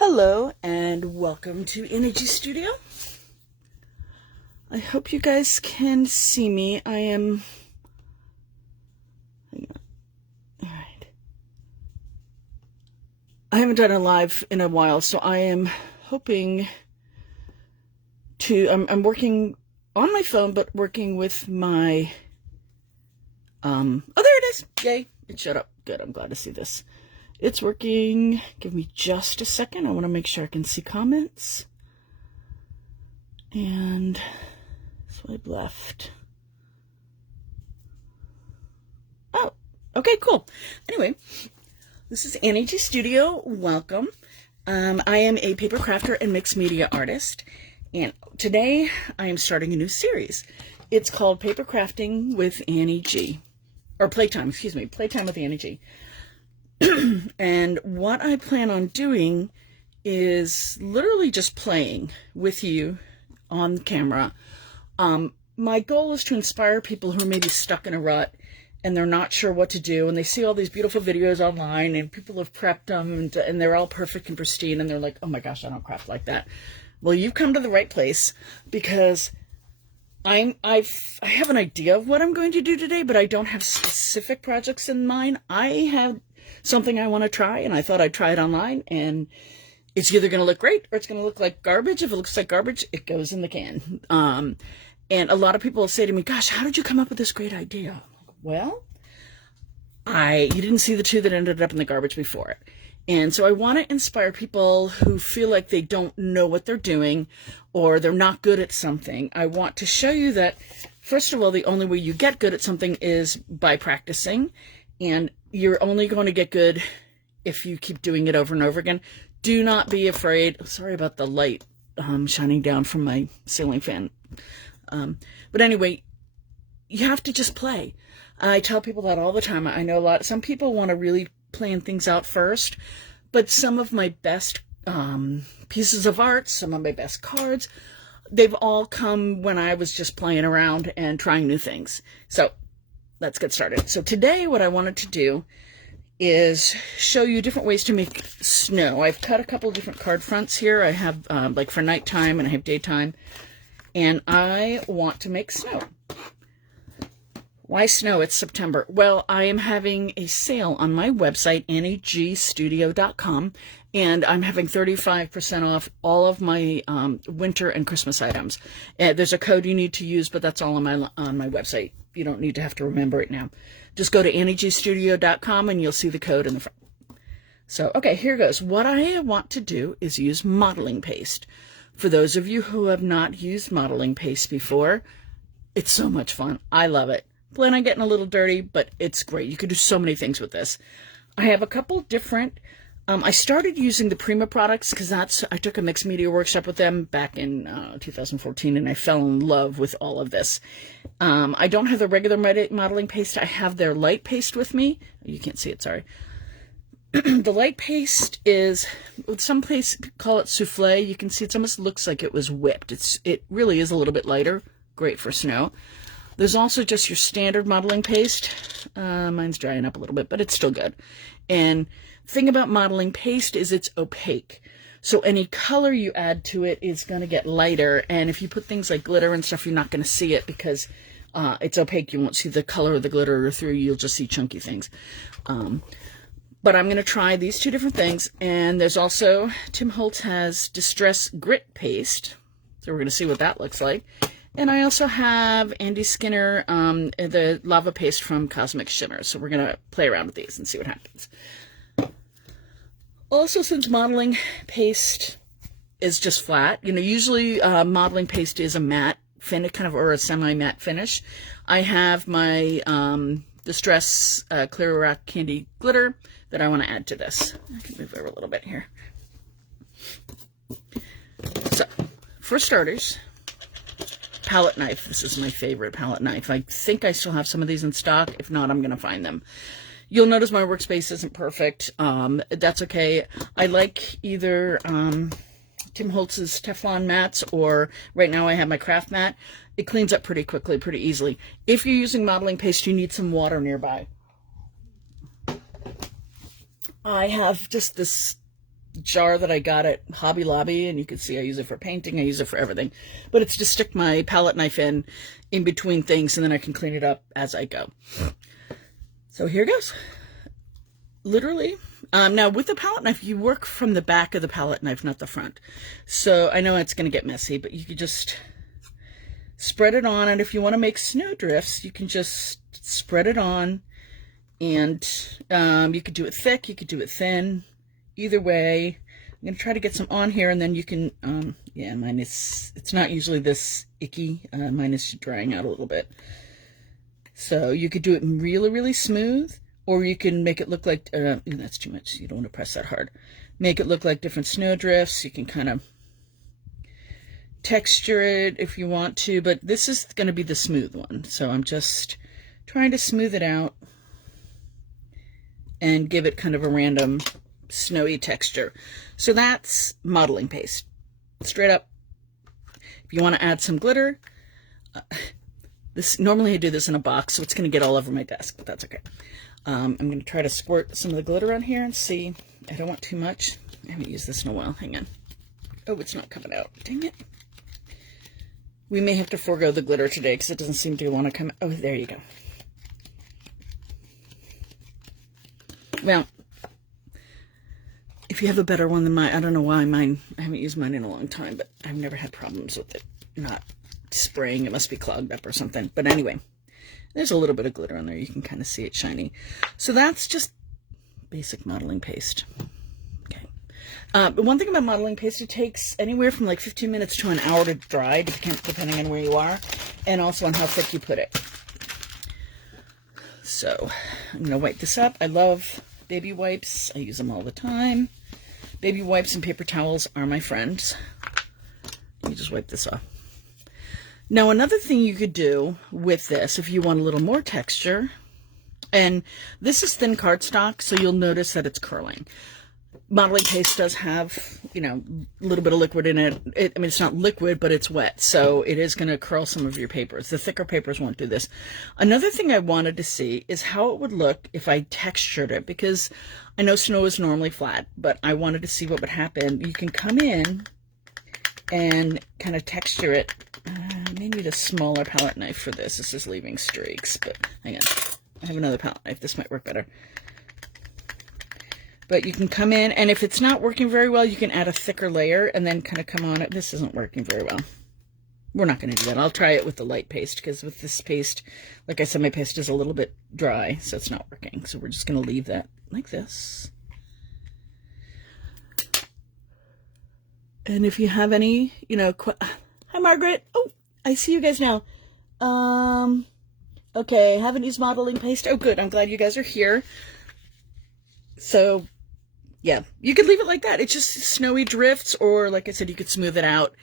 Hello and welcome to Energy Studio. I hope you guys can see me. Hang on. All right. I haven't done a live in a while, so I am hoping to, I'm working on my phone, but working with my, oh, there it is. Yay. It showed up. Good. I'm glad to see this. It's working. Give me just a second. I want to make sure I can see comments. And swipe left. Oh, okay, cool. Anyway, this is Energy Studio. Welcome. I am a paper crafter and mixed media artist. And today I am starting a new series. It's called Paper Crafting with Annie G. Or Playtime, excuse me. Playtime with Annie G. And what I plan on doing is literally just playing with you on camera. My goal is to inspire people who are maybe stuck in a rut and they're not sure what to do, and they see all these beautiful videos online and people have prepped them and they're all perfect and pristine and they're like, oh my gosh, I don't craft like that. Well, you've come to the right place, because I have an idea of what I'm going to do today, but I don't have specific projects in mind. I have something I want to try, and I thought I'd try it online, and it's either going to look great or it's going to look like garbage. If it looks like garbage, it goes in the can. And a lot of people say to me, gosh, how did you come up with this great idea? I'm like, well, you didn't see the two that ended up in the garbage before it. And so I want to inspire people who feel like they don't know what they're doing or they're not good at something. I want to show you that, first of all, the only way you get good at something is by practicing. And you're only going to get good if you keep doing it over and over again. Do not be afraid. Sorry about the light shining down from my ceiling fan. But anyway, you have to just play. I tell people that all the time. I know some people want to really plan things out first, but some of my best pieces of art, some of my best cards, they've all come when I was just playing around and trying new things. So let's get started. So today what I wanted to do is show you different ways to make snow. I've cut a couple different card fronts here. I have like for nighttime and I have daytime, and I want to make snow. Why snow? It's September. Well, I am having a sale on my website, anniegstudio.com, and I'm having 35% off all of my winter and Christmas items. There's a code you need to use, but that's all on my website. You don't need to have to remember it now. Just go to anniegstudio.com and you'll see the code in the front. So, okay, here goes. What I want to do is use modeling paste. For those of you who have not used modeling paste before, it's so much fun. I love it. Plan on getting a little dirty, but it's great. You could do so many things with this. I have a couple different, I started using the Prima products because I took a mixed media workshop with them back in 2014, and I fell in love with all of this. I don't have the regular modeling paste. I have their light paste with me. You can't see it, sorry. The light paste is, some place call it souffle. You can see it almost looks like it was whipped. It really is a little bit lighter. Great for snow. There's also just your standard modeling paste. Mine's drying up a little bit, but it's still good. And the thing about modeling paste is it's opaque. So any color you add to it is going to get lighter. And if you put things like glitter and stuff, you're not going to see it because it's opaque. You won't see the color of the glitter through. You'll just see chunky things. But I'm going to try these two different things. And there's also, Tim Holtz has Distress Grit Paste. So we're going to see what that looks like. And I also have Andy Skinner, the lava paste from Cosmic Shimmer. So we're going to play around with these and see what happens. Also, since modeling paste is just flat, usually modeling paste is a matte finish, kind of, or a semi-matte finish. I have my Distress Clear Rock Candy Glitter that I want to add to this. I can move over a little bit here. So, for starters, palette knife. This is my favorite palette knife. I think I still have some of these in stock. If not, I'm going to find them. You'll notice my workspace isn't perfect. That's okay. I like either Tim Holtz's Teflon mats, or right now I have my craft mat. It cleans up pretty quickly, pretty easily. If you're using modeling paste, you need some water nearby. I have just this jar that I got at Hobby Lobby, and you can see I use it for painting, I use it for everything. But it's to stick my palette knife in between things, and then I can clean it up as I go. So here goes. Literally. Now with the palette knife, you work from the back of the palette knife, not the front. So I know it's going to get messy, but you could just spread it on, and if you want to make snowdrifts, you can just spread it on, and you could do it thick, you could do it thin, either way. I'm going to try to get some on here, and then you can, yeah, mine is, it's not usually this icky, mine is drying out a little bit. So you could do it really, really smooth, or you can make it look like, that's too much, you don't want to press that hard. Make it look like different snowdrifts. You can kind of texture it if you want to, but this is going to be the smooth one. So I'm just trying to smooth it out and give it kind of a random snowy texture. So that's modeling paste. Straight up. If you want to add some glitter, normally I do this in a box, so it's going to get all over my desk, but that's okay. I'm going to try to squirt some of the glitter on here and see. I don't want too much. I haven't used this in a while. Hang on. Oh, it's not coming out. Dang it. We may have to forego the glitter today because it doesn't seem to want to come. Oh, there you go. Well, if you have a better one than mine, I don't know why mine, I haven't used mine in a long time, but I've never had problems with it not spraying. It must be clogged up or something. But anyway, there's a little bit of glitter on there. You can kind of see it shiny. So that's just basic modeling paste. Okay. But one thing about modeling paste, it takes anywhere from like 15 minutes to an hour to dry, depending on where you are, and also on how thick you put it. So I'm going to wipe this up. I love baby wipes. I use them all the time. Baby wipes and paper towels are my friends. Let me just wipe this off. Now, another thing you could do with this, if you want a little more texture, and this is thin cardstock, so you'll notice that it's curling. Modeling paste does have, you know, a little bit of liquid in it. I mean, it's not liquid, but it's wet, so it is going to curl some of your papers. The thicker papers won't do this. Another thing I wanted to see is how it would look if I textured it, because I know snow is normally flat, but I wanted to see what would happen. You can come in and kind of texture it. I may need a smaller palette knife for this. This is leaving streaks, but hang on. I have another palette knife. This might work better. But you can come in, and if it's not working very well, you can add a thicker layer and then kind of come on it. This isn't working very well. We're not going to do that. I'll try it with the light paste, because with this paste, like I said, my paste is a little bit dry, so it's not working. So we're just going to leave that like this. And if you have any, you know, hi Margaret. Oh, I see you guys now. Okay, haven't used modeling paste. Oh, good. I'm glad you guys are here. So, yeah, you could leave it like that. It's just snowy drifts, or like I said, you could smooth it out.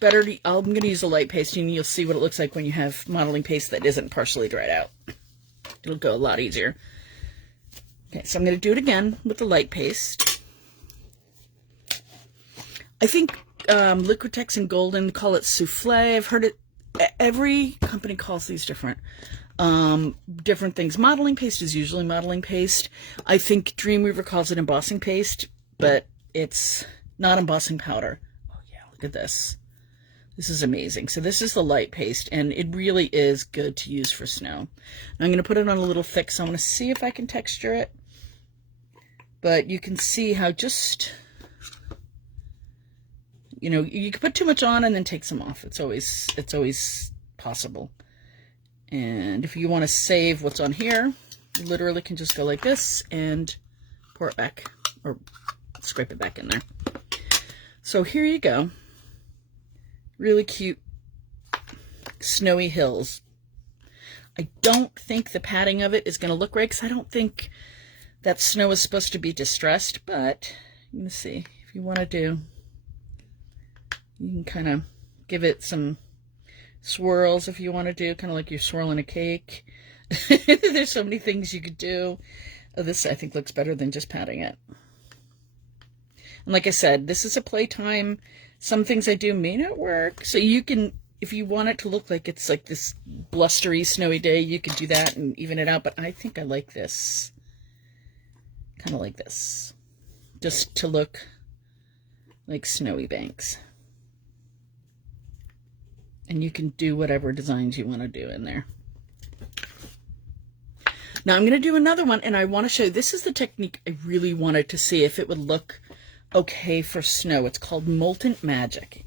Better to, I'm going to use a light paste, and you'll see what it looks like when you have modeling paste that isn't partially dried out. It'll go a lot easier. Okay, so I'm going to do it again with the light paste. I think Liquitex and Golden call it souffle. I've heard it, every company calls these different things. Modeling paste is usually modeling paste. I think Dreamweaver calls it embossing paste, but it's not embossing powder. Oh yeah, look at this. This is amazing. So this is the light paste, and it really is good to use for snow. Now I'm going to put it on a little thick, so I'm going to see if I can texture it. But you can see how just, you know, you can put too much on and then take some off. It's always possible. And if you want to save what's on here, you literally can just go like this and pour it back, or scrape it back in there. So here you go. Really cute snowy hills. I don't think the padding of it is going to look right, because I don't think that snow is supposed to be distressed, but you're going to see. If you want to do, you can kind of give it some swirls if you want to do, kind of like you're swirling a cake. There's so many things you could do. Oh, this I think looks better than just patting it. And like I said, this is a playtime. Some things I do may not work. So you can, if you want it to look like it's like this blustery, snowy day, you could do that and even it out. But I think I like this. Kind of like this. Just to look like snowy banks. And you can do whatever designs you want to do in there. Now I'm going to do another one, and I want to show you, this is the technique I really wanted to see if it would look okay for snow. It's called Molten Magic.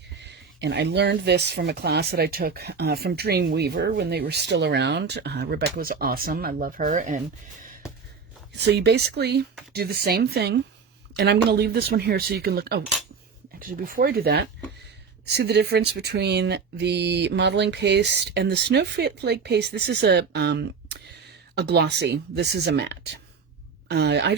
And I learned this from a class that I took from Dreamweaver when they were still around. Rebecca was awesome. I love her. And so you basically do the same thing. And I'm going to leave this one here so you can look. Oh, actually, before I do that, see the difference between the modeling paste and the snowflake paste. This is a glossy. This is a matte. I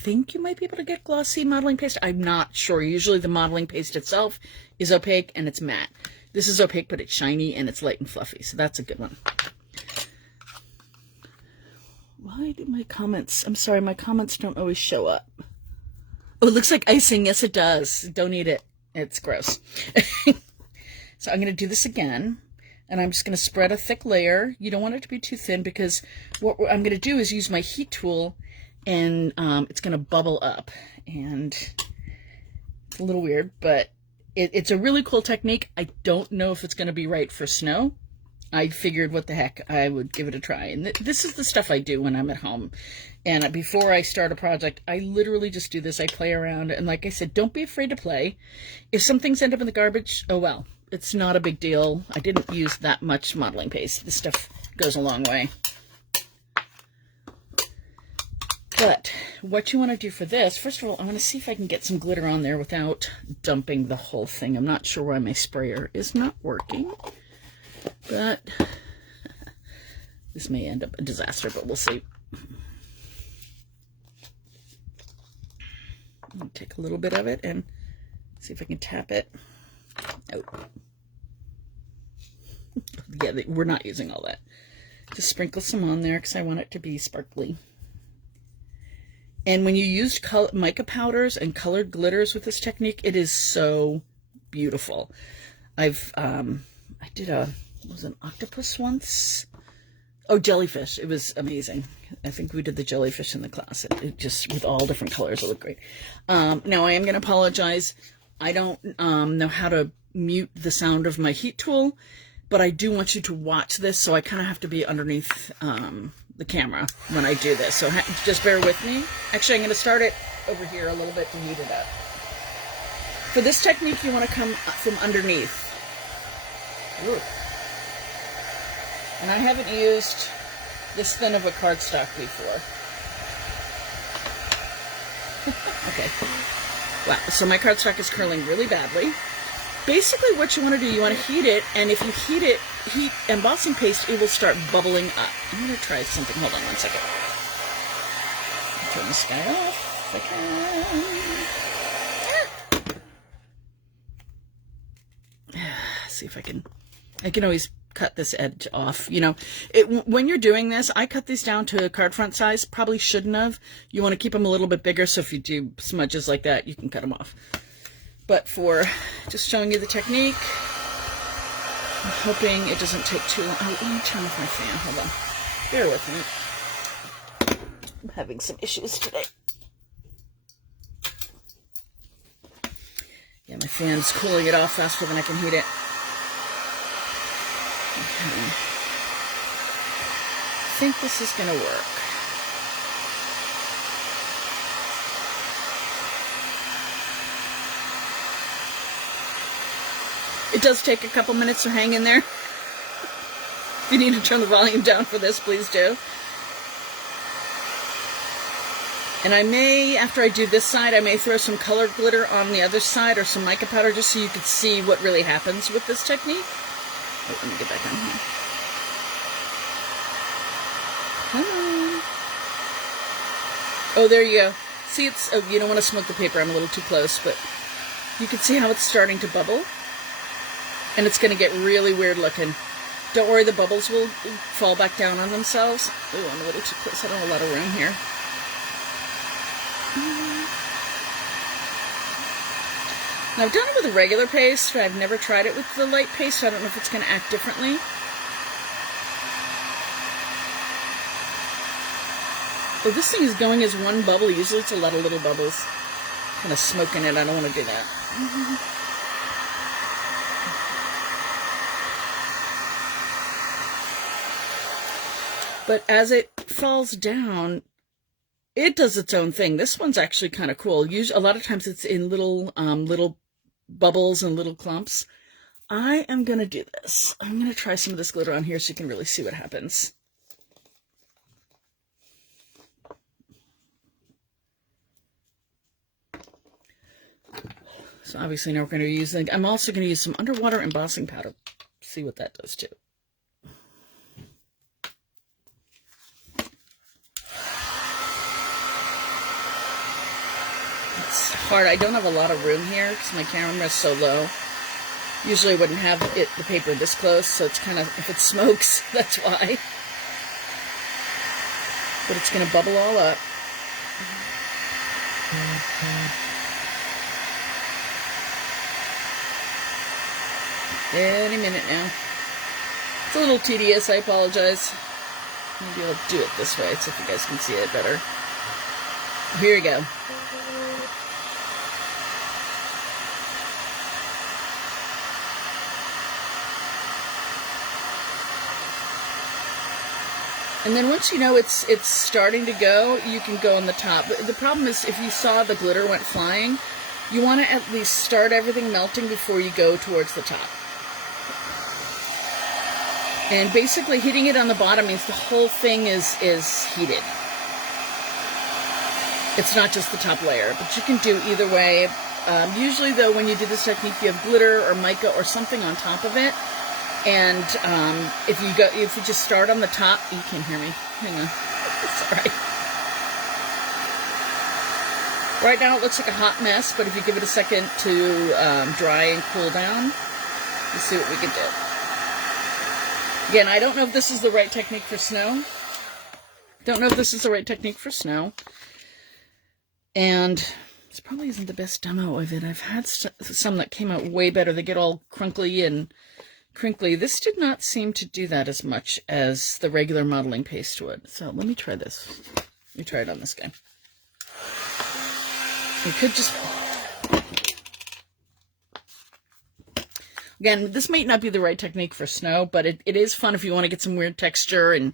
think you might be able to get glossy modeling paste. I'm not sure. Usually the modeling paste itself is opaque and it's matte. This is opaque, but it's shiny and it's light and fluffy. So that's a good one. Why do my comments, I'm sorry, my comments don't always show up. Oh, it looks like icing. Yes, it does. Don't eat it. It's gross. So I'm going to do this again. And I'm just going to spread a thick layer. You don't want it to be too thin, because what I'm going to do is use my heat tool, and it's going to bubble up. And it's a little weird, but it's a really cool technique. I don't know if it's going to be right for snow. I figured, what the heck, I would give it a try. And this is the stuff I do when I'm at home. And before I start a project, I literally just do this. I play around. And like I said, don't be afraid to play. If some things end up in the garbage, oh well. It's not a big deal. I didn't use that much modeling paste. This stuff goes a long way. But what you want to do for this, first of all, I want to see if I can get some glitter on there without dumping the whole thing. I'm not sure why my sprayer is not working, but this may end up a disaster, but we'll see. I'll take a little bit of it and see if I can tap it. Oh. Yeah, we're not using all that. Just sprinkle some on there because I want it to be sparkly. And when you use mica powders and colored glitters with this technique, it is so beautiful. I did was an octopus once. Oh, jellyfish. It was amazing. I think we did the jellyfish in the class. It just, with all different colors, it looked great. Now I am going to apologize. I don't know how to mute the sound of my heat tool, but I do want you to watch this, so I kind of have to be underneath the camera when I do this. So just bear with me. Actually, I'm going to start it over here a little bit to heat it up. For this technique, you want to come from underneath. Ooh. And I haven't used this thin of a cardstock before. Okay. Wow, so my cardstock is curling really badly. Basically what you want to do, you want to heat it, and if you heat embossing paste, it will start bubbling up. I'm going to try something. Hold on one second. Turn this guy off if I can. See if I can always cut this edge off. You know, when you're doing this, I cut these down to card front size. Probably shouldn't have. You want to keep them a little bit bigger, so if you do smudges like that, you can cut them off. But for just showing you the technique, I'm hoping it doesn't take too long. Oh, let me turn off my fan. Hold on. Bear with me. I'm having some issues today. Yeah, my fan's cooling it off faster than I can heat it. Okay. I think this is going to work. It does take a couple minutes, so hang in there. If you need to turn the volume down for this, please do. And I may, after I do this side, I may throw some colored glitter on the other side, or some mica powder, just so you can see what really happens with this technique. Oh, let me get back on here. Come on. Oh, there you go. See, it's, oh, you don't want to smoke the paper. I'm a little too close, but you can see how it's starting to bubble. And it's going to get really weird looking. Don't worry, the bubbles will fall back down on themselves. Oh, I'm a little too close. I don't have a lot of room here. Now, I've done it with a regular paste, but I've never tried it with the light paste, so I don't know if it's going to act differently. Oh, this thing is going as one bubble. Usually it's a lot of little bubbles. kind of smoking it. I don't want to do that. But as it falls down, it does its own thing. This one's actually kind of cool. Usually, a lot of times it's in little bubbles and little clumps. I am going to do this. I'm going to try some of this glitter on here so you can really see what happens. So obviously now we're going to use, I'm also going to use some underwater embossing powder. See what that does too. It's hard. I don't have a lot of room here because my camera is so low. Usually I wouldn't have the paper this close, so it's kind of, if it smokes, that's why. But it's going to bubble all up. Any minute now. It's a little tedious, I apologize. Maybe I'll do it this way so if you guys can see it better. Here we go. And then once you know it's starting to go, you can go on the top. The problem is if you saw the glitter went flying, you want to at least start everything melting before you go towards the top. And basically hitting it on the bottom means the whole thing is heated. It's not just the top layer, but you can do either way. Usually though, when you do this technique, you have glitter or mica or something on top of it. And if you just start on the top, you can't hear me. Hang on. It's all right. Right now it looks like a hot mess, but if you give it a second to dry and cool down, you see what we can do. Again, I don't know if this is the right technique for snow. And this probably isn't the best demo of it. I've had some that came out way better. They get all crunkly and crinkly. This did not seem to do that as much as the regular modeling paste would. So let me try this. Let me try it on this guy. You could just... Again, this might not be the right technique for snow, but it is fun if you want to get some weird texture and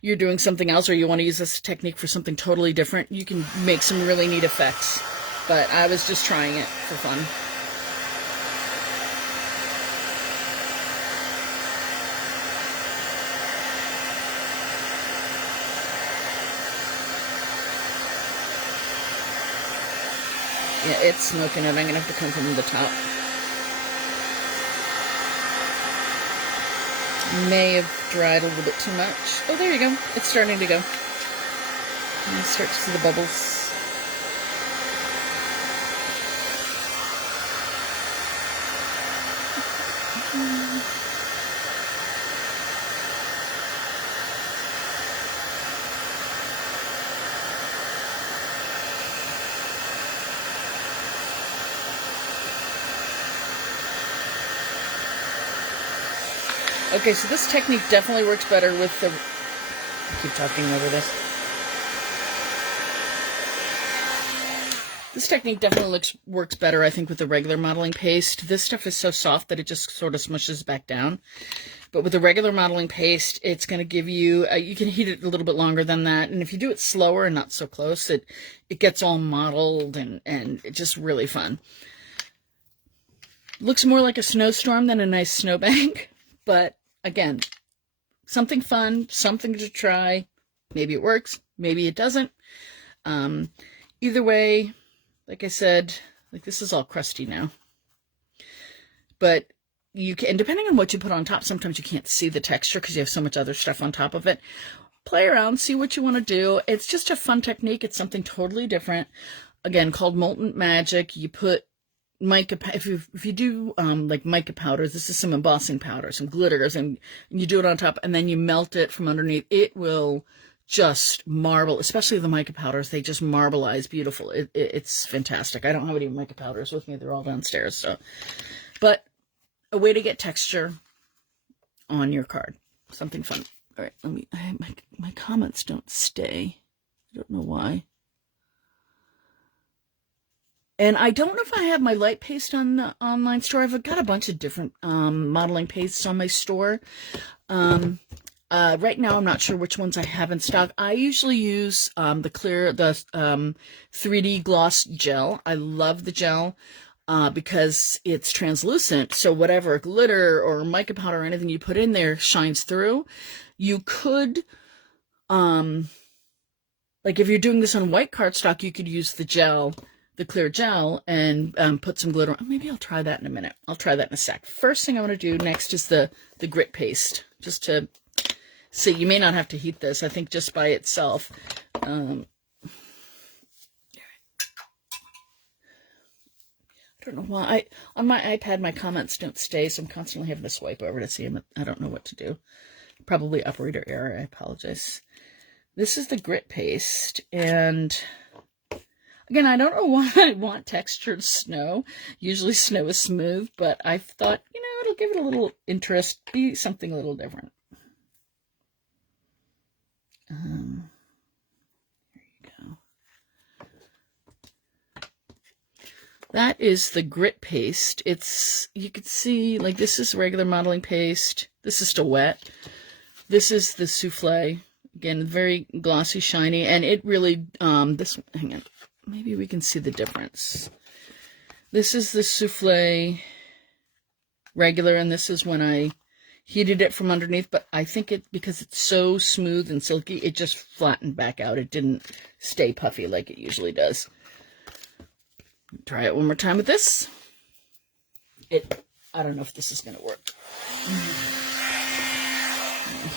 you're doing something else, or you want to use this technique for something totally different. You can make some really neat effects. But I was just trying it for fun. Yeah, it's smoking it. I'm going to have to come from the top. May have dried a little bit too much. Oh, there you go. It's starting to go. I start to see the bubbles. Okay, so this technique definitely works better with the... I keep talking over this. This technique definitely works better, I think, with the regular modeling paste. This stuff is so soft that it just sort of smushes back down. But with the regular modeling paste, it's going to give you... you can heat it a little bit longer than that. And if you do it slower and not so close, it gets all mottled and it's just really fun. Looks more like a snowstorm than a nice snowbank. But again, something fun, something to try. Maybe it works, maybe it doesn't. Either way, like I said, like this is all crusty now. But you can, depending on what you put on top, sometimes you can't see the texture because you have so much other stuff on top of it. Play around, see what you want to do. It's just a fun technique. It's something totally different. Again, called Molten Magic. You put mica, if you do like mica powders, this is some embossing powder, some glitters, and you do it on top, and then you melt it from underneath. It will just marble, especially the mica powders. They just marbleize beautiful. It's fantastic. I don't have any mica powders with me. They're all downstairs. So, but a way to get texture on your card. Something fun. All right, let me. My comments don't stay. I don't know why. And I don't know if I have my light paste on the online store. I've got a bunch of different modeling pastes on my store. Right now, I'm not sure which ones I have in stock. I usually use the 3D gloss gel. I love the gel because it's translucent. So whatever glitter or mica powder or anything you put in there shines through. You could, like if you're doing this on white cardstock, you could use the gel, the clear gel, and put some glitter on. Maybe I'll try that in a minute. I'll try that in a sec. First thing I want to do next is the grit paste, just to see. You may not have to heat this. I think just by itself. I don't know why. On my iPad, my comments don't stay, so I'm constantly having to swipe over to see them. I don't know what to do. Probably operator error. I apologize. This is the grit paste, and again, I don't know why I want textured snow. Usually snow is smooth, but I thought, you know, it'll give it a little interest, be something a little different. There you go. That is the grit paste. It's, you can see, like, this is regular modeling paste. This is still wet. This is the souffle. Again, very glossy, shiny, and it really, this, hang on. Maybe we can see the difference. This is the souffle regular, and this is when I heated it from underneath, but I think it, because it's so smooth and silky, it just flattened back out. It didn't stay puffy like it usually does. Try it one more time with this. I don't know if this is going to work.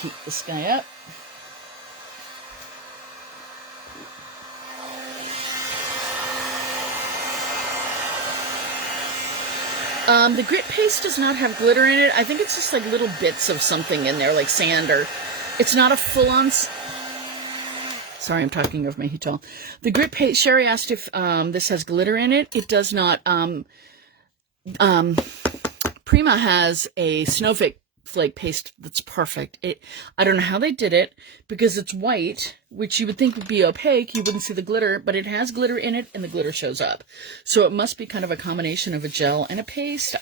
Heat this guy up. The grit paste does not have glitter in it. I think it's just like little bits of something in there, like sand, or it's not a full-on... Sorry, I'm talking over my heat towel. The grit paste, Sherry asked if this has glitter in it. It does not. Prima has a snowflake paste that's perfect. I don't know how they did it, because it's white, which you would think would be opaque. You wouldn't see the glitter, but it has glitter in it, and the glitter shows up. So it must be kind of a combination of a gel and a paste,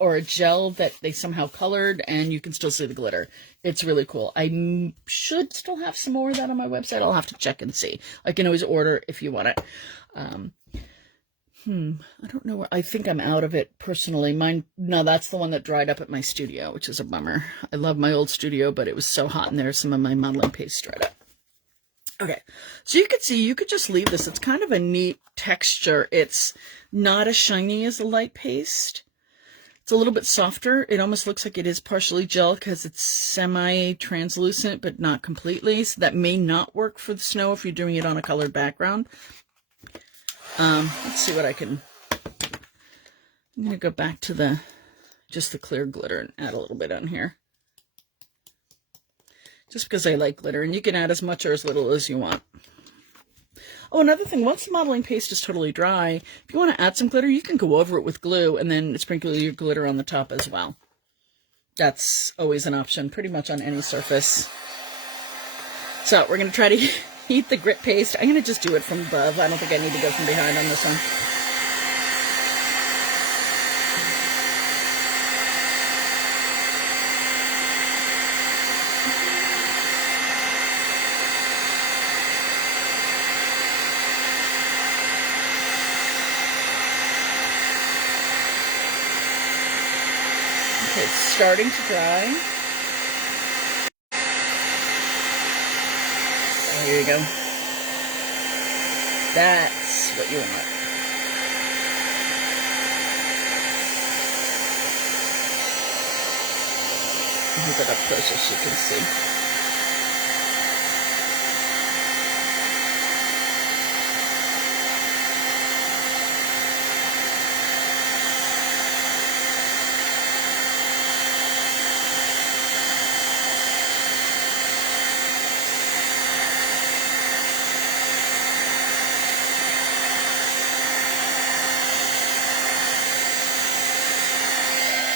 or a gel that they somehow colored, and you can still see the glitter. It's really cool. I should still have some more of that on my website. I'll have to check and see. I can always order if you want it. I don't know where, I think I'm out of it personally. No, that's the one that dried up at my studio, which is a bummer. I love my old studio, but it was so hot in there, some of my modeling paste dried up. Okay, so you could see, you could just leave this. It's kind of a neat texture. It's not as shiny as the light paste. It's a little bit softer. It almost looks like it is partially gel because it's semi-translucent, but not completely. So that may not work for the snow if you're doing it on a colored background. Let's see what I can... I'm going to go back to just the clear glitter and add a little bit on here. Just because I like glitter, and you can add as much or as little as you want. Oh, another thing, once the modeling paste is totally dry, if you want to add some glitter, you can go over it with glue and then sprinkle your glitter on the top as well. That's always an option, pretty much on any surface. So we're going to try to heat the grit paste. I'm going to just do it from above. I don't think I need to go from behind on this one. Okay, it's starting to dry. There you go. That's what you want. Hold it up closer so you can see.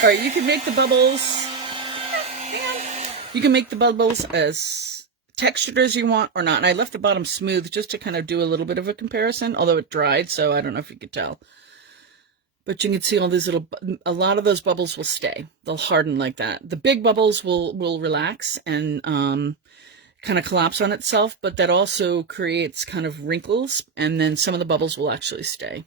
All right, you can make the bubbles. You can make the bubbles as textured as you want or not. And I left the bottom smooth just to kind of do a little bit of a comparison, although it dried, so I don't know if you could tell. But you can see all these a lot of those bubbles will stay. They'll harden like that. The big bubbles will relax and kind of collapse on itself, but that also creates kind of wrinkles, and then some of the bubbles will actually stay.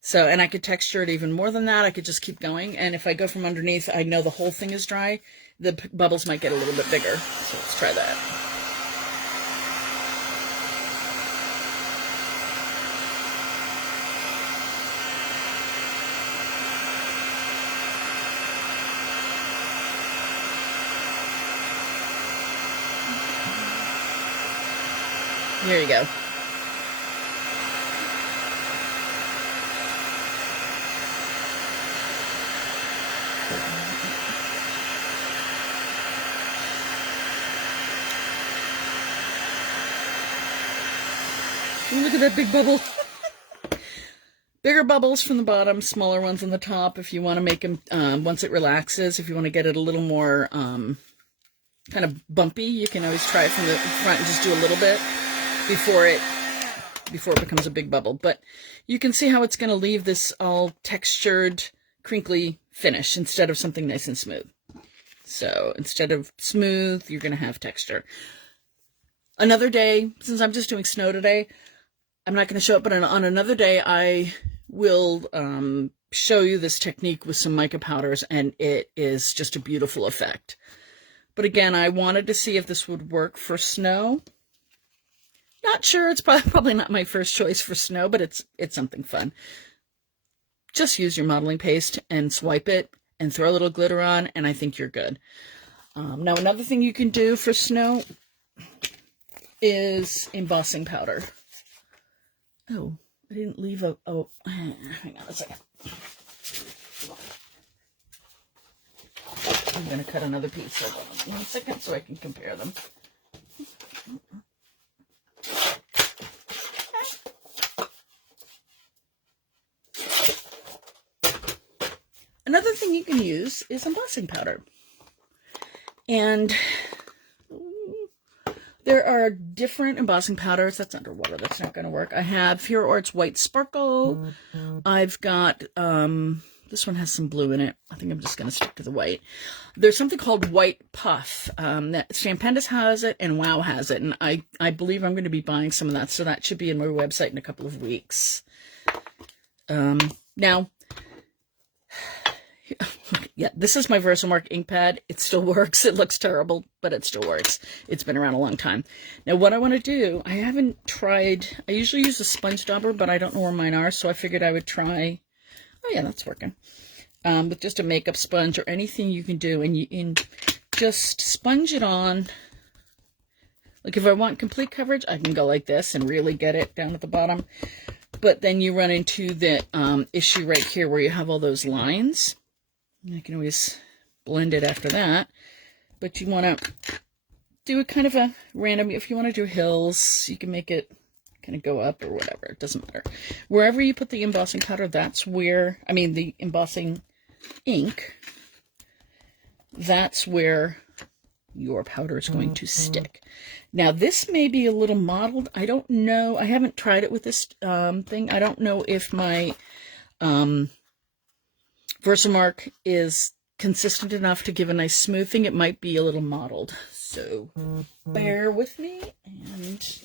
So, and I could texture it even more than that. I could just keep going, and if I go from underneath, I know the whole thing is dry. The bubbles might get a little bit bigger. So let's try that. Here you go. Look at that big bubble. Bigger bubbles from the bottom, smaller ones on the top. If you want to make them, once it relaxes, if you want to get it a little more kind of bumpy, you can always try it from the front and just do a little bit before it becomes a big bubble. But you can see how it's going to leave this all textured, crinkly finish instead of something nice and smooth. So instead of smooth, you're going to have texture. Another day, since I'm just doing snow today, I'm not going to show it, but on another day, I will show you this technique with some mica powders, and it is just a beautiful effect. But again, I wanted to see if this would work for snow. Not sure. It's probably not my first choice for snow, but it's something fun. Just use your modeling paste and swipe it and throw a little glitter on, and I think you're good. Now, another thing you can do for snow is embossing powder. Oh, I didn't leave hang on a second. I'm going to cut another piece. Hold on 1 second so I can compare them. Another thing you can use is embossing powder. And there are different embossing powders. That's underwater. That's not going to work. I have Pure Arts White Sparkle. I've got, this one has some blue in it. I think I'm just going to stick to the white. There's something called White Puff. That Champendous has it and WOW has it. And I believe I'm going to be buying some of that. So that should be in my website in a couple of weeks. Now, yeah, this is my Versamark ink pad. It still works. It looks terrible, but it still works. It's been around a long time. Now, what I want to do, I haven't tried, I usually use a sponge dauber, but I don't know where mine are, so I figured I would try, oh yeah, that's working, with just a makeup sponge or anything you can do, and you can just sponge it on. Like if I want complete coverage, I can go like this and really get it down at the bottom. But then you run into the issue right here where you have all those lines. I can always blend it after that, but you want to do a kind of a random, if you want to do hills, you can make it kind of go up or whatever, it doesn't matter. Wherever you put the embossing powder, that's where, I mean the embossing ink, that's where your powder is going to stick. Now this may be a little mottled, I don't know, I haven't tried it with this thing, I don't know if my Versamark is consistent enough to give a nice smooth thing. It might be a little mottled, so bear with me. And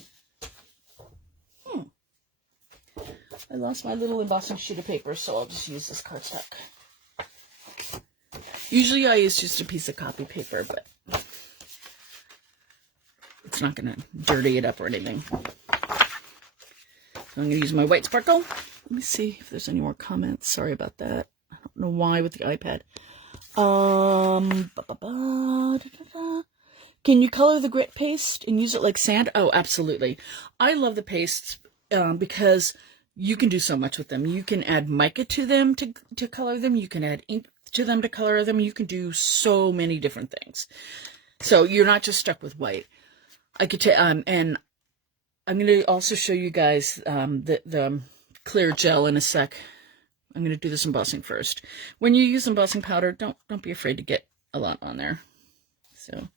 I lost my little embossing sheet of paper, so I'll just use this cardstock. Usually I use just a piece of copy paper, but it's not going to dirty it up or anything. So I'm going to use my white sparkle. Let me see if there's any more comments. Sorry about that. I don't know why with the iPad. Can you color the grit paste and use it like sand? Oh, absolutely. I love the pastes because you can do so much with them. You can add mica to them to color them. You can add ink to them to color them. You can do so many different things. So you're not just stuck with white. I could take, and I'm going to also show you guys the clear gel in a sec. I'm going to do this embossing first. When you use embossing powder, don't be afraid to get a lot on there. So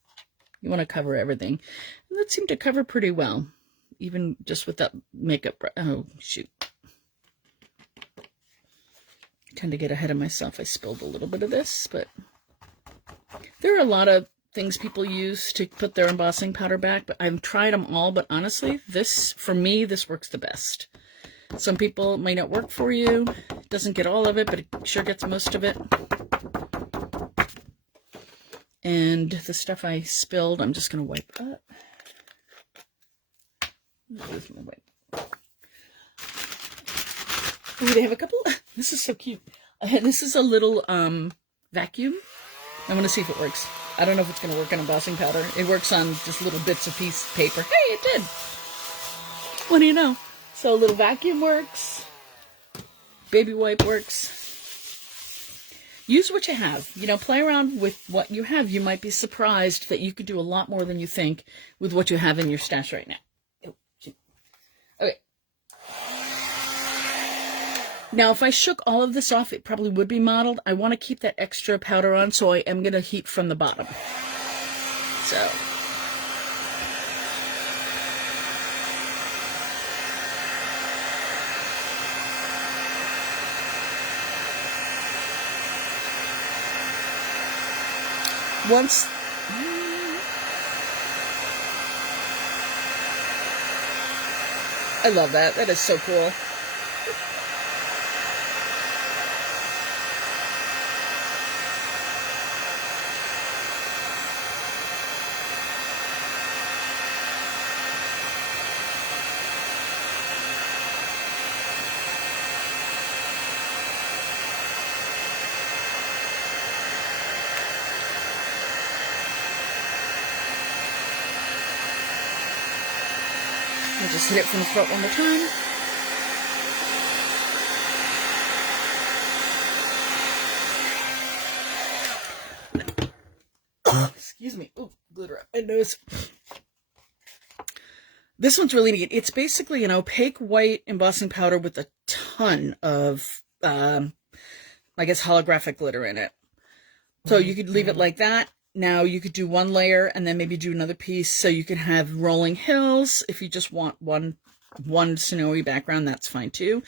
You want to cover everything. And that seemed to cover pretty well, even just with that makeup. Oh, shoot. I tend to get ahead of myself. I spilled a little bit of this, but there are a lot of things people use to put their embossing powder back, but I've tried them all, but honestly, this, for me, this works the best. Some people might not work for you. It doesn't get all of it, but it sure gets most of it. And the stuff I spilled, I'm just going to wipe up. Where's my wipe? Ooh, they have a couple. This is so cute. This is a little vacuum. I want to see if it works. I don't know if it's going to work on embossing powder. It works on just little bits of piece of paper. Hey, it did. What do you know? So a little vacuum works. Baby wipe works. Use what you have. You know, play around with what you have. You might be surprised that you could do a lot more than you think with what you have in your stash right now. Okay. Now, if I shook all of this off, it probably would be mottled. I want to keep that extra powder on, so I am going to heat from the bottom. So. Once. I love that. That is so cool. I'll just hit it from the front one more time. Excuse me. Ooh, glitter up my nose. This one's really neat. It's basically an opaque white embossing powder with a ton of, I guess, holographic glitter in it. So you could leave it like that. Now you could do one layer and then maybe do another piece, so you can have rolling hills. If you just want one snowy background, that's fine too.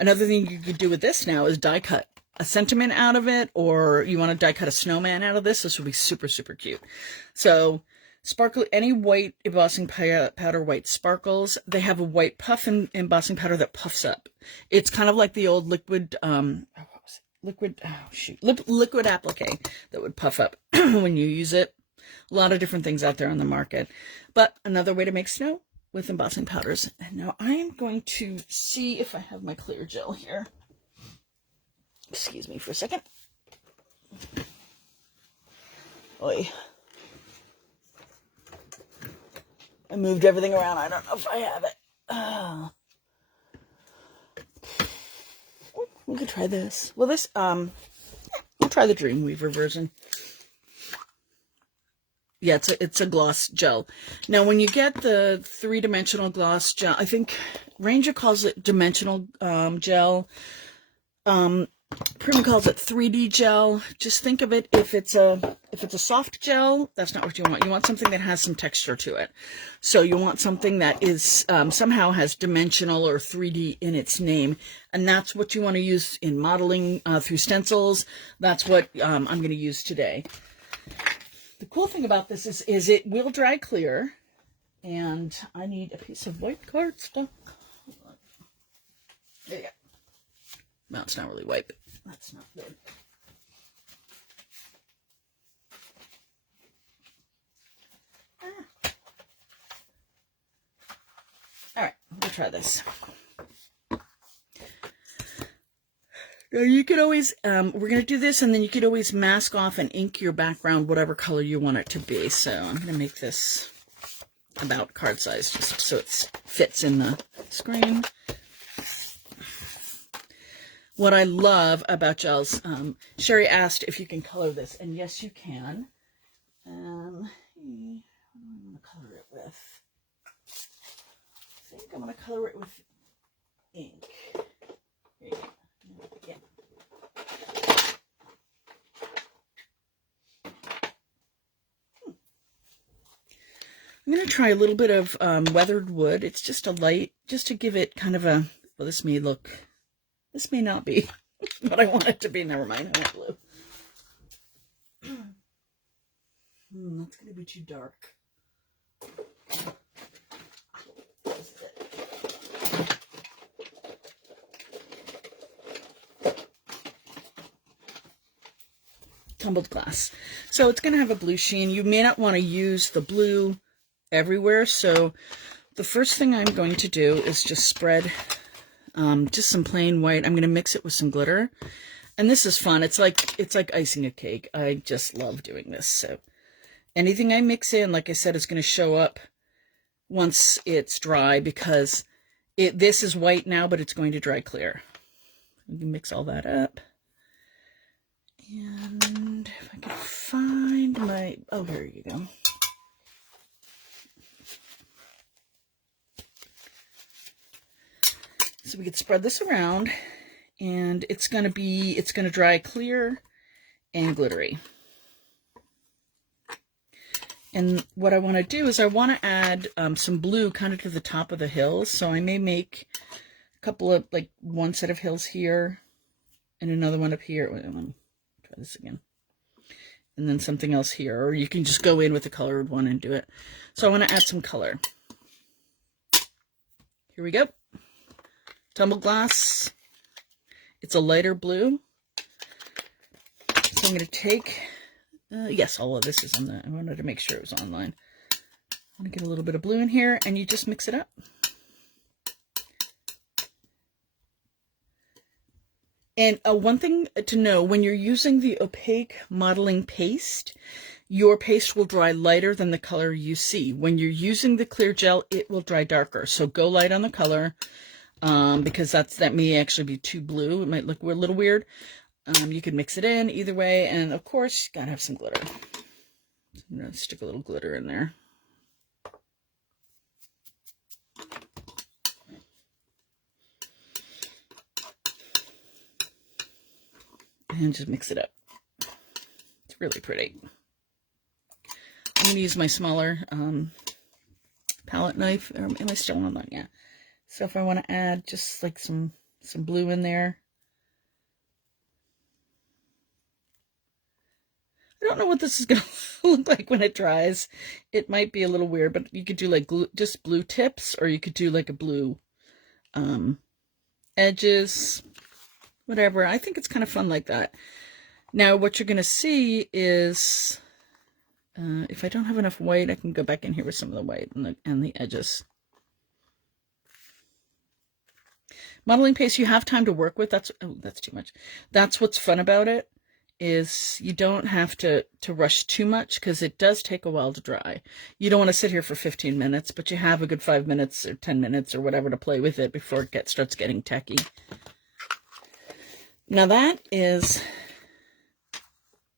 Another thing you could do with this now is die cut a sentiment out of it, or you want to die cut a snowman out of this. This would be super, super cute. So sparkle, any white embossing powder, white sparkles. They have a white puff embossing powder that puffs up. It's kind of like the old liquid, liquid applique that would puff up when you use it. A lot of different things out there on the market, but another way to make snow with embossing powders. And now I'm going to see if I have my clear gel here. Excuse me for a second. Oi. I moved everything around. I don't know if I have it. We could try this. Well, this, we'll try the Dreamweaver version. Yeah, it's a gloss gel. Now, when you get the 3-dimensional gloss gel, I think Ranger calls it dimensional gel. Prim calls it 3D gel. Just think of it, if it's a soft gel, that's not what you want. You want something that has some texture to it. So you want something that is somehow has dimensional or 3D in its name, and that's what you want to use in modeling through stencils. That's what I'm going to use today. The cool thing about this is it will dry clear, and I need a piece of white cardstock. There you go. No, it's not really white, but that's not good. All right, we'll try this. Now you could always, we're going to do this, and then you could always mask off and ink your background whatever color you want it to be. So I'm going to make this about card size just so it fits in the screen. What I love about gels, Sherry asked if you can color this, and yes, you can. What do I want to color it with? I think I'm going to color it with ink. Here you go. Yeah. I'm going to try a little bit of weathered wood. It's just a light, just to give it kind of a, well, this may not be what I want it to be. Never mind, I want blue. That's going to be too dark. Tumbled glass. So it's going to have a blue sheen. You may not want to use the blue everywhere. So the first thing I'm going to do is just spread just some plain white. I'm going to mix it with some glitter. And this is fun. It's like icing a cake. I just love doing this. So anything I mix in, like I said, is going to show up once it's dry, because this is white now, but it's going to dry clear. You can mix all that up. And if I can find my, oh, here you go. So we could spread this around, and it's going to dry clear and glittery. And what I want to do is I want to add some blue kind of to the top of the hills. So I may make a couple of, like, one set of hills here and another one up here. Wait, try this again. And then something else here, or you can just go in with the colored one and do it. So I want to add some color. Here we go. Tumbled glass. It's a lighter blue. So I'm going to take, yes, all of this is on the, I wanted to make sure it was online. I want to get a little bit of blue in here, and you just mix it up. And one thing to know, when you're using the opaque modeling paste, your paste will dry lighter than the color you see. When you're using the clear gel, it will dry darker. So go light on the color, because that may actually be too blue. It might look a little weird. You can mix it in either way. And of course, you gotta have some glitter. So I'm gonna stick a little glitter in there. And just mix it up. It's really pretty. I'm going to use my smaller palette knife. Or am I still on that? Yeah. So if I want to add just like some blue in there. I don't know what this is going to look like when it dries. It might be a little weird, but you could do like just blue tips, or you could do like a blue edges. Whatever. I think it's kind of fun like that. Now, what you're going to see is, if I don't have enough white, I can go back in here with some of the white and the edges. Modeling paste, you have time to work with. That's too much. That's what's fun about it, is you don't have to rush too much, because it does take a while to dry. You don't want to sit here for 15 minutes, but you have a good 5 minutes or 10 minutes or whatever to play with it before it starts getting tacky. Now that is,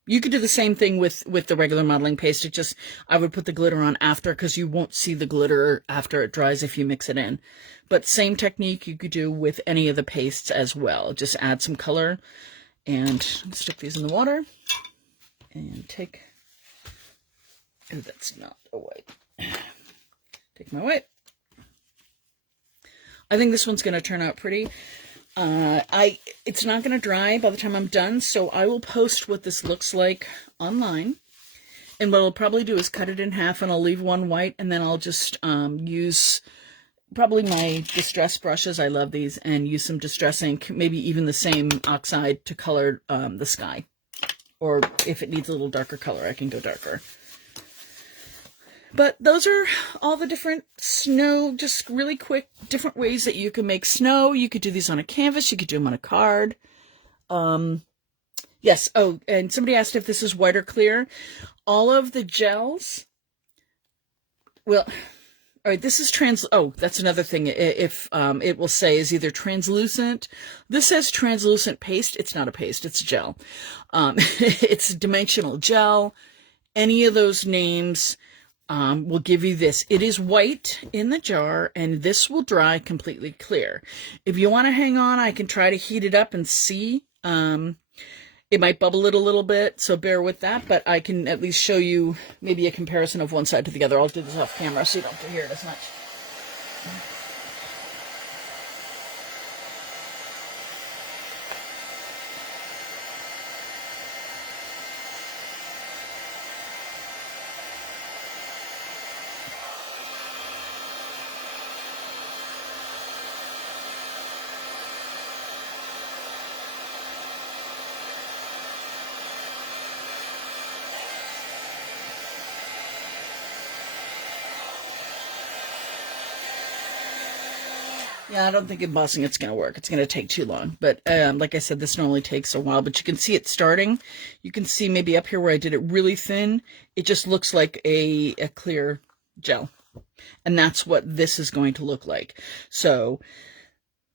you could do the same thing with the regular modeling paste. It just, I would put the glitter on after, because you won't see the glitter after it dries if you mix it in. But same technique you could do with any of the pastes as well. Just add some color and stick these in the water. And take, oh, that's not a white. Take my white. I think this one's going to turn out pretty. It's not going to dry by the time I'm done, so I will post what this looks like online. And what I'll probably do is cut it in half, and I'll leave one white, and then I'll just use probably my distress brushes. I love these, and use some distress ink, maybe even the same oxide, to color the sky. Or if it needs a little darker color, I can go darker. But those are all the different snow, just really quick, different ways that you can make snow. You could do these on a canvas. You could do them on a card. Yes. Oh, and somebody asked if this is white or clear. All of the gels, well, all right, this is oh, that's another thing. If it will say is either translucent. This says translucent paste. It's not a paste. It's a gel. It's a dimensional gel. Any of those names will give you this. It is white in the jar, and this will dry completely clear. If you want to hang on, I can try to heat it up and see. It might bubble it a little bit, so bear with that, but I can at least show you maybe a comparison of one side to the other. I'll do this off camera so you don't have to hear it as much. Yeah, I don't think embossing it's going to work. It's going to take too long. But like I said, this normally takes a while. But you can see it starting. You can see maybe up here where I did it really thin. It just looks like a clear gel. And that's what this is going to look like. So,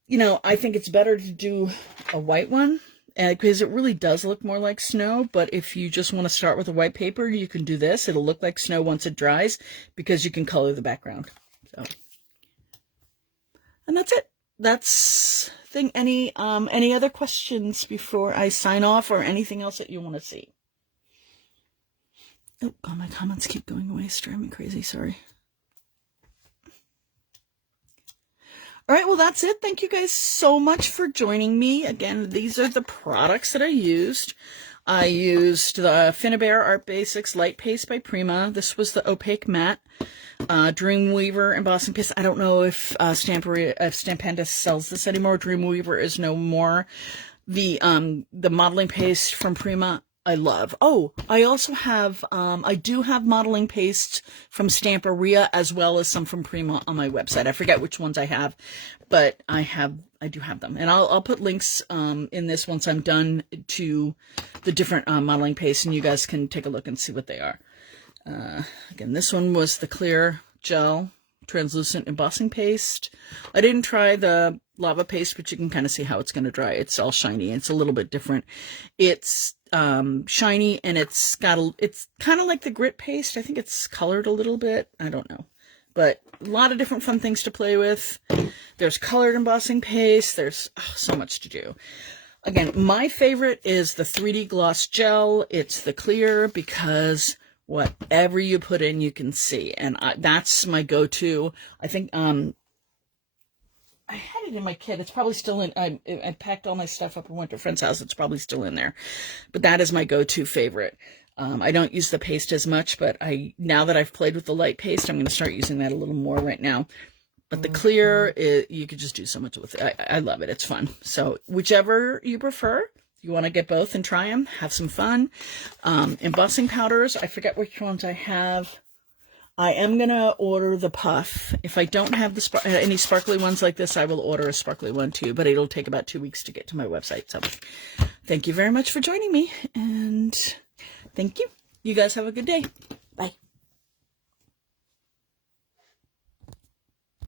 you know, I think it's better to do a white one. Because it really does look more like snow. But if you just want to start with a white paper, you can do this. It'll look like snow once it dries. Because you can color the background. So... And that's it. That's thing. Any other questions before I sign off, or anything else that you want to see? Oh God, my comments keep going away. It's driving me crazy. Sorry. All right, well, that's it. Thank you guys so much for joining me. Again, these are the products that I used. I used the Finnabair Art Basics Light Paste by Prima. This was the opaque matte. Dreamweaver embossing paste. I don't know if Stampanda sells this anymore. Dreamweaver is no more. The modeling paste from Prima, I love. Oh, I also have, I do have modeling pastes from Stamperia as well as some from Prima on my website. I forget which ones I have, but I do have them. And I'll put links in this once I'm done to the different modeling pastes, and you guys can take a look and see what they are. Again, this one was the clear gel translucent embossing paste. I didn't try the lava paste, but you can kind of see how it's going to dry. It's all shiny. It's a little bit different. It's shiny, and it's kind of like the grit paste. I think it's colored a little bit. I don't know. But a lot of different fun things to play with. There's colored embossing paste. There's so much to do. Again, my favorite is the 3D gloss gel. It's the clear because whatever you put in, you can see. And that's my go-to. I think I had it in my kit. It's probably still in. I packed all my stuff up and went to a friend's house. It's probably still in there. But that is my go-to favorite. I don't use the paste as much, but now that I've played with the light paste, I'm going to start using that a little more right now. But the clear, you could just do so much with it. I love it. It's fun. So whichever you prefer. You want to get both and try them, have some fun. Embossing powders, I forget which ones I have. I am going to order the puff. If I don't have any sparkly ones like this, I will order a sparkly one too, but it'll take about 2 weeks to get to my website. So thank you very much for joining me, and thank you. You guys have a good day.